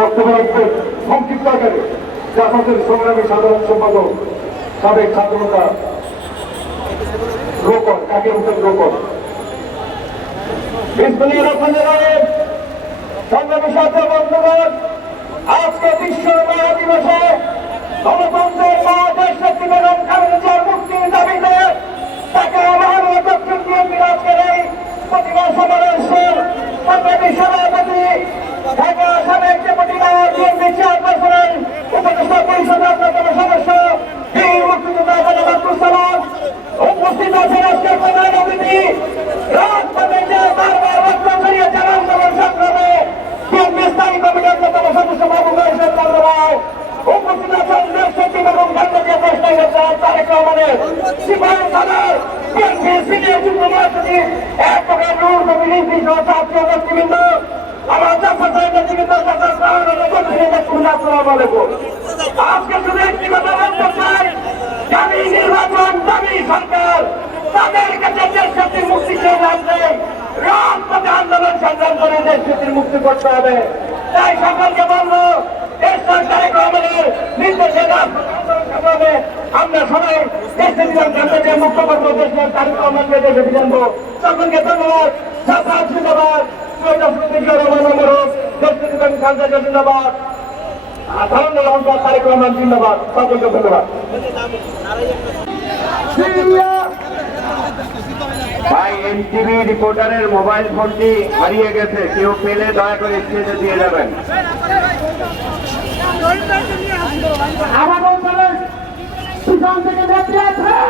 বক্তব্য রাখবেন সংক্ষিপ্ত আকারে জামাতের সংগ্রামী সাধারণ সম্পাদক, সাবেক ছাত্রতা রোপণ কাকে রহমানির রহিম। সংগ্রামী সাথে তাকে আজকের এই প্রতিবাদ সমাবেশের সংগ্রামী সভাপতি উপদেষ্টা পরিষদের অন্যতম সদস্য বীর মুক্তিযোদ্ধা জনাব আব্দুল সালাম। উপস্থিত আছেন আজকের প্রধান অতিথি। রাজপথে যে বারবার রক্ত ছড়িয়ে যান আন্দোলন সংগ্রামে বিএনপি কমিটির অন্যতম সদস্য বাবু গাইসের চন্দ্ররায় উপস্থিত আছেন দেশ সচিব এবং জাতীয় প্রশ্নের নেতা তারেক রহমানের। সিপাহী থানার বিএনপি সিনিয়র যুগ্ম মহাসচিব এক প্রকার নূর কমিটি সহ ছাত্র নেতৃবৃন্দ। আমার তাদের প্রাণ আসসালামু আলাইকুম। আজকে শুধু একটি কথা বলতে চাই দাবি নির্বাচন দাবি সরকার তাদের কাছে দেশ জাতির মুক্তি চেয়ে লাগবে রাজপথে আন্দোলন সংগ্রাম করে দেশ জাতির মুক্তি করতে হবে। তাই সকলকে বলব দেশ সরকারের গভর্নমেন্টের নির্দেশে রাজপথে আমরা সবাই দেশ জাতির গান্ধীকে মুক্ত করব দেশ তারিখ আমাকে দেশে জানব সকলকে ধন্যবাদ রহমান জিন্দাবাদ। সকলকে ধন্যবাদ। ভাই এনটিভি রিপোর্টারের মোবাইল ফোনটি হারিয়ে গেছে। কেউ পেলে দয়া করে স্টেজে দিয়ে যাবেন। পিছন থেকে নেত্রী আছে।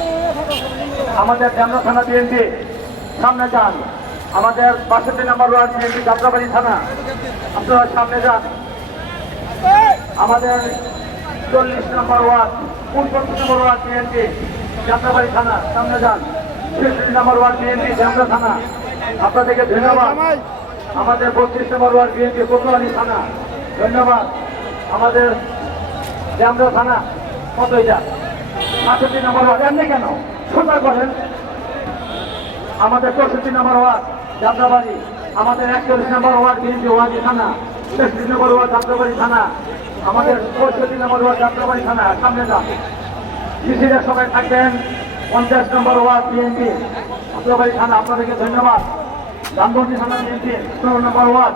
আমাদের জামরা থানা বিএনপি, সামনে যান। আমাদের বাষট্টি নম্বর ওয়ার্ড বিএনপি, যাত্রাবাড়ি থানা। আপনারা সামনে যান। আমাদের চল্লিশ নম্বর ওয়ার্ড, উনপঞ্চাশ নম্বর ওয়ার্ড বিএনপি, যাত্রাবাড়ি থানা। সামনে যান। ছেষট্টি নম্বর ওয়ার্ড বিএনপি জামরা থানা। আপনাদেরকে ধন্যবাদ। আমাদের বত্রিশ নম্বর ওয়ার্ড বিএনপি, কোতোয়ালি থানা। ধন্যবাদ। আমাদের জামরা থানা কত এটা আটষট্টি নম্বর ওয়ার্ড, এমনি কেন? সোজা করেন আমাদের পঁয়ষট্টি নম্বর ওয়ার্ড, যাত্রাবাড়ি। আমাদের একচল্লিশ নম্বর ওয়ার্ড বিএনপি ওয়াজি থানা। তেষট্টি নম্বর ওয়ার্ড যাত্রাবাড়ি থানা। আমাদের পঁয়ষট্টি নম্বর ওয়ার্ড যাত্রাবাড়ি থানা। সামনে যান। কৃষিরা সবাই থাকবেন পঞ্চাশ নম্বর ওয়ার্ড বিএনপি। যাত্রাবাড়ি থানা, আপনাদেরকে ধন্যবাদ। ধানবন্দি থানা বিএনপি ষোলো নম্বর ওয়ার্ড,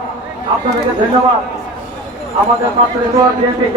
আপনাদেরকে ধন্যবাদ। আমাদের পাত্র বিএনপি।